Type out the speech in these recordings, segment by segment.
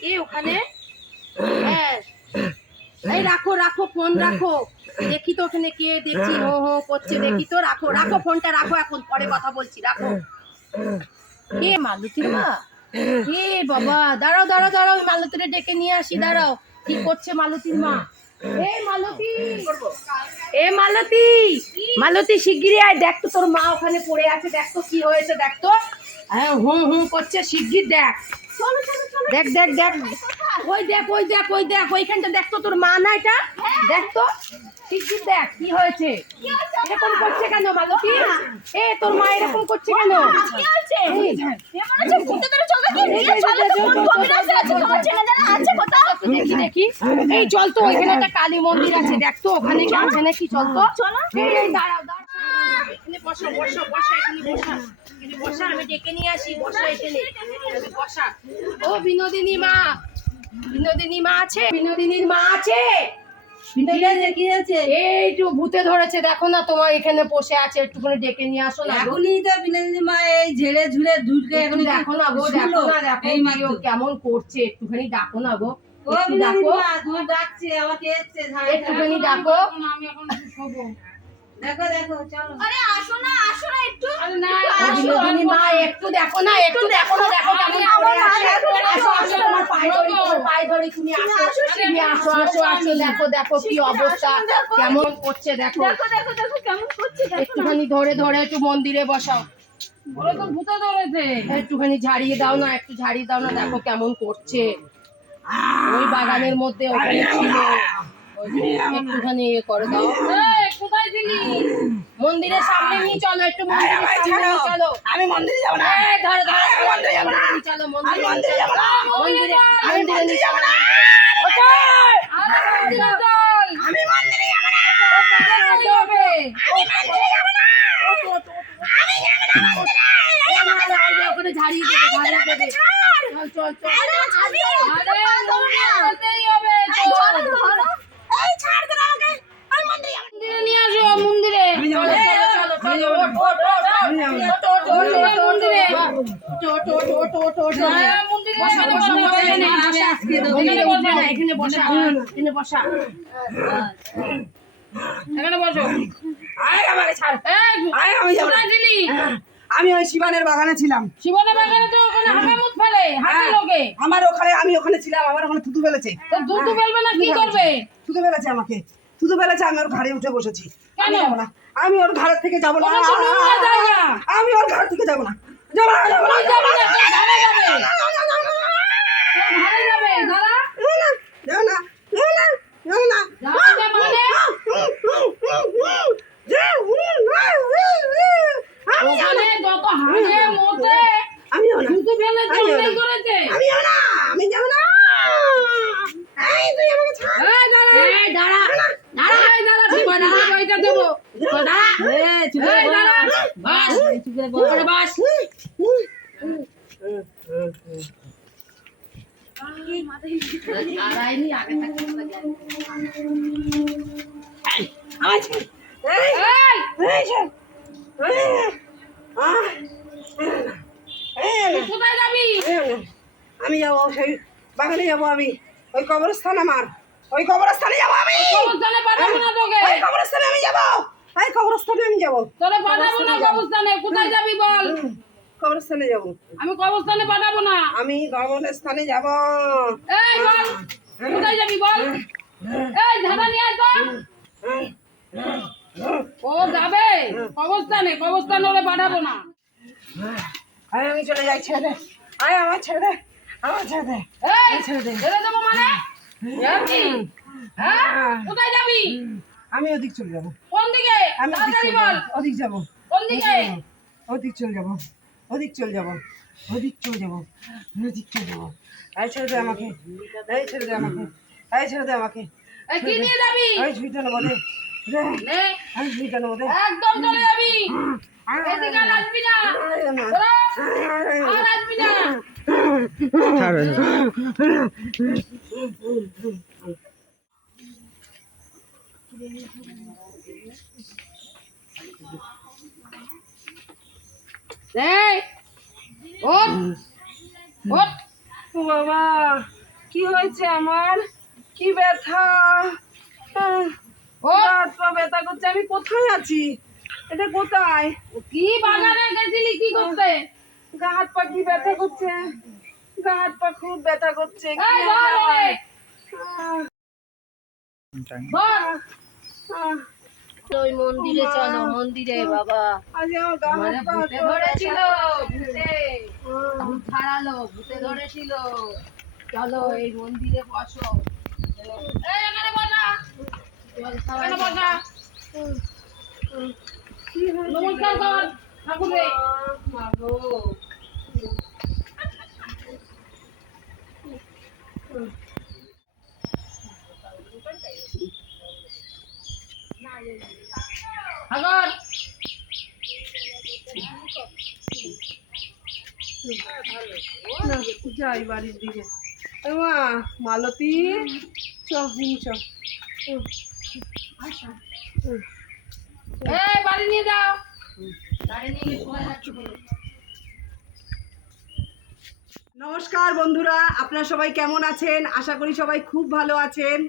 কে ওখানে? হ্যাঁ। এই রাখো রাখো ফোন, রাখো। দেখি তো ওখানে কে দেখছি, হো হো করছে, দেখি তো, রাখো রাখো ফোনটা, রাখো এখন, পরে কথা বলছি, রাখো। কে মালতীর মা? কে বাবা দাঁড়াও দাঁড়াও দাঁড়াও মালতীরে ডেকে নিয়ে আসি দাঁড়াও। কি করছে মালতীর মা? এ মালতী। এ মালতী মালতী শিগগিরই আয় দেখ তো তোর মা ওখানে পড়ে আছে দেখ তো কি হয়েছে দেখ তো। হ্যাঁ হুম হুম করছে শিগগির দেখ। দেখ দেখ দেখ। ওই দেখ ওই দেখ ওই দেখ ওইখানটা দেখ তো তোর মা না এটা। দেখ তো শিগগির দেখ কি হয়েছে? এরকম করছে কেন মালতী? এ তোর মা এরকম করছে কেন? দেখি দেখি। এই চল তো ওইখানে একটা কালী মন্দির আছে দেখ তো ওখানে কি আছে নাকি চল তো? এই, এই, দাঁড়াও দাঁড়াও। এখানে বসো বসো বসো এখানে বসা। এখানে বসা আমি ডেকে নিয়ে আসি বসা এখানে বসা। ও বিনোদিনী মা বিনোদিনী মা আছে? বিনোদিনীর মা আছে। বিনোদিনী কি আছে? এই ভূতে ধরেছে দেখো না তোমার এখানে বসে আছে একটুখানি ডেকে নিয়ে আসো না এখনই তো বিনোদিনী মা এই ঝেড়ে ঝুড়ে ঢুকে এখন দেখো না গো দেখো না দেখো এই কি কেমন করছে একটুখানি ডাকো না গো। ও একটু বিনোদিনী ডাকো তোমার ডাকছে আমাকে এসছে একটুখানি ডাকো। দেখো দেখো চলো। ও বিনোদিনী মা একটু দেখো না একটু দেখো না দেখো কেমন করে আসো আসো তোমার পায়ে ধরি তোমার পায়ে ধরি তুমি আসো তুমি আসো আসো আসো দেখো দেখো কি অবস্থা কেমন করছে দেখো। একটুখানি ধরে ধরে একটু মন্দিরে বসাও। ওরা তো ভূতে ধরেছে। একটুখানি ঝাড়িয়ে দাও না একটু ঝাড়িয়ে দাও না দেখো কেমন করছে। ওই বাগানের মধ্যে ওখানে ছিল। একটুখানি ইয়ে করে দাও। মন্দিরের সামনে নিয়ে চলো একটু মন্দিরের সামনে নিয়ে চলো। আমি মন্দিরে যাব না। ধরো ধরো মন্দিরে যাব না। চলো মন্দিরে মন্দিরে যাব না। মন্দিরে মন্দিরে নিয়ে যাব না। মন্দিরে চল। আমি মন্দিরে যাব না। মন্দিরে ওখানে ঝাড়িয়ে দেবে ঝাড়িয়ে দেবে। চল চল চল। আরে মন্দিরেতেই হবে চল মন্দিরে নিয়ে আসো মন্দিরে চলো চলো চলো ওঠ ওঠ ওঠ ওঠ ওঠ ওঠ ওঠ মন্দিরে ওঠ ওঠ ওঠ ওঠ ওঠ হ্যাঁ, মন্দিরে বসা এখানে বসা এখানে এখানে বসা। এখানে বসা এখানে বসা। এখানে বসা। আয় আমাকে ছাড়। আয় আমি যাব ওই শিবানের বাগানে ছিলাম। শিবনে বাগানে তো ওখানে হাঁকামুত ফেলে হাতে হ্যাঁ। লোকে। আমার ওখানে আমি ওখানে ছিলাম আমার ওখানে থুতু ফেলেছে। তো দুধ ফেলবে না কি করবে? থুতু ফেলেছে আমাকে। থুতু ফেলেছে আমি ওর ঘাড়ে উঠে বসেছি। আমি কেন? আমি ওর ঘাড়ের থেকে যাব না। আমি ওর ঘাড় থেকে যাব না। যাব যাবে যাবে যাবে যাবে যাবি। যাব না যাব না যাব না যাবে মানে আমি যাব ওখানে না যত হাঁটে মতে আমি যাব না দুটো ফেলে আমি যাব চলে না। করেছে আমি যাব না আমি যাব না এই তুই আমাকে ছাড় এই দাঁড়া এই দাঁড়া দাঁড়া এই দাঁড়া ঠিক করে দাঁড়া পয়সা দেবো তো দাঁড়া এই দাঁড়া বাস উপরে বাস দাঁড়াইনি আগে থাকতে আমার ছাড় এই এই এই ছাড় এই, আহ, এই, তুই কোথায় যাবি এই, আমি যাব সেই বাগানে যাব আমি। ওই কবরস্থান আমার। ওই কবরস্থানে যাব আমি। কবরস্থানে ওই আমি যাব। ওই কবরস্থানে আমি যাব। তোরে পাঠাবো না কবরস্থানে কোথায় যাবি বল? কবরস্থানে যাব। আমি কবরস্থানে পাঠাবো না। আমি কবরস্থানে যাব। এই বল কোথায় যাবি বল? এই ধারা নিয়ে আয় ও যাবে। কবরস্থানে কবরস্থানে ওরে পাঠাবো না। আয় আমি চলে যাই ছেড়ে দে। আয় আমার ছেড়ে দে। আমার ছেড়ে দে। এই ছেড়ে দে। ছেড়ে দেবো মানে? যাবি? হ্যাঁ? কোথায় যাবি? আমি ওদিক চলে যাব। কোন দিকে? আমি ওদিক যাব। কোন দিকে? ওদিক চলে যাব। ওদিক চলে যাব ওদিক চলে যাব ওদিক চলে যাব। এই ছেড়ে দে আমাকে এই ছেড়ে দে আমাকে এই ছেড়ে দে আমাকে। এই কি নিয়ে যাবি? এই ঝুঁইটা নেব দে দে। নে। আমি ঝুঁইটা নেব দে। একদম চলে যাবি। এদিকে আর আসবি না তোরা আর আসবি না ছাড়ো এই ওঠ ওঠ। ও বাবা কি হয়েছে আমার? কি ব্যথা? ওঠ। হাত পা ব্যথা করছে আমি কোথায় আছি? এটা কোথায়? কি বাজারে গেছিলি? কি করতে? গা হাত পা কি ব্যথা করছে? গা হাত পা খুব ব্যথা করছে। কি এই বল হয়? এই, আহ, বল আহ, ওই মন্দিরে চলো মন্দিরে বাবা। পা ভূতে ধরেছিল। ভূতে। ভূত ভূতে ধরেছিল। চলো এই মন্দিরে বসো? নমস্কার কর ঠাকুরে মাগো ঠাকুর না, যাই বাড়ির দিকে। মা মালতী চ চ। বাড়ি নিয়ে যাও। নমস্কার বন্ধুরা আপনারা সবাই কেমন আছেন? আশা করি সবাই খুব ভালো আছেন।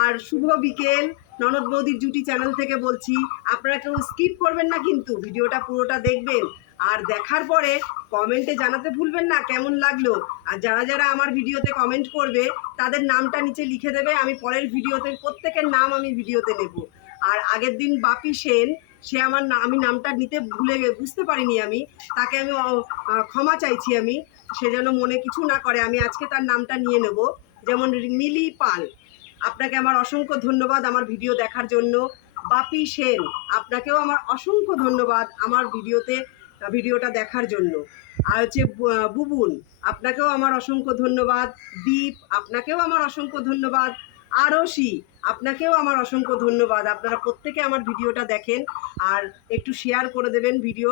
আর শুভ বিকেল। ননদ বৌদির জুটি চ্যানেল থেকে বলছি, আপনারা কেউ স্কিপ করবেন না কিন্তু, ভিডিওটা পুরোটা দেখবেন। আর দেখার পরে কমেন্টে জানাতে ভুলবেন না কেমন লাগল। আর যারা যারা আমার ভিডিওতে কমেন্ট করবে, তাদের নামটা নিচে লিখে দেবে, আমি পরের ভিডিওতে, প্রত্যেকের নাম আমি ভিডিওতে নেব। আর আগের দিন বাপি সেন, সে আমার আমি নামটা নিতে ভুলে বুঝতে পারিনি আমি। তাকে আমি ক্ষমা চাইছি আমি। সে যেন মনে কিছু না করে, আমি আজকে তার নামটা নিয়ে নেব। যেমন মিলি পাল। আপনাকে আমার অসংখ্য ধন্যবাদ আমার ভিডিও দেখার জন্য। বাপি সেন, আপনাকেও আমার অসংখ্য ধন্যবাদ আমার ভিডিওতে, ভিডিওটা দেখার জন্য। আর হচ্ছে বুবুন, আপনাকেও আমার অসংখ্য ধন্যবাদ। দীপ, আপনাকেও আমার অসংখ্য ধন্যবাদ। আরশি, আপনাকেও আমার অসংখ্য ধন্যবাদ। আপনারা প্রত্যেকে আমার ভিডিওটা দেখেন আর একটু শেয়ার করে দেবেন ভিডিও।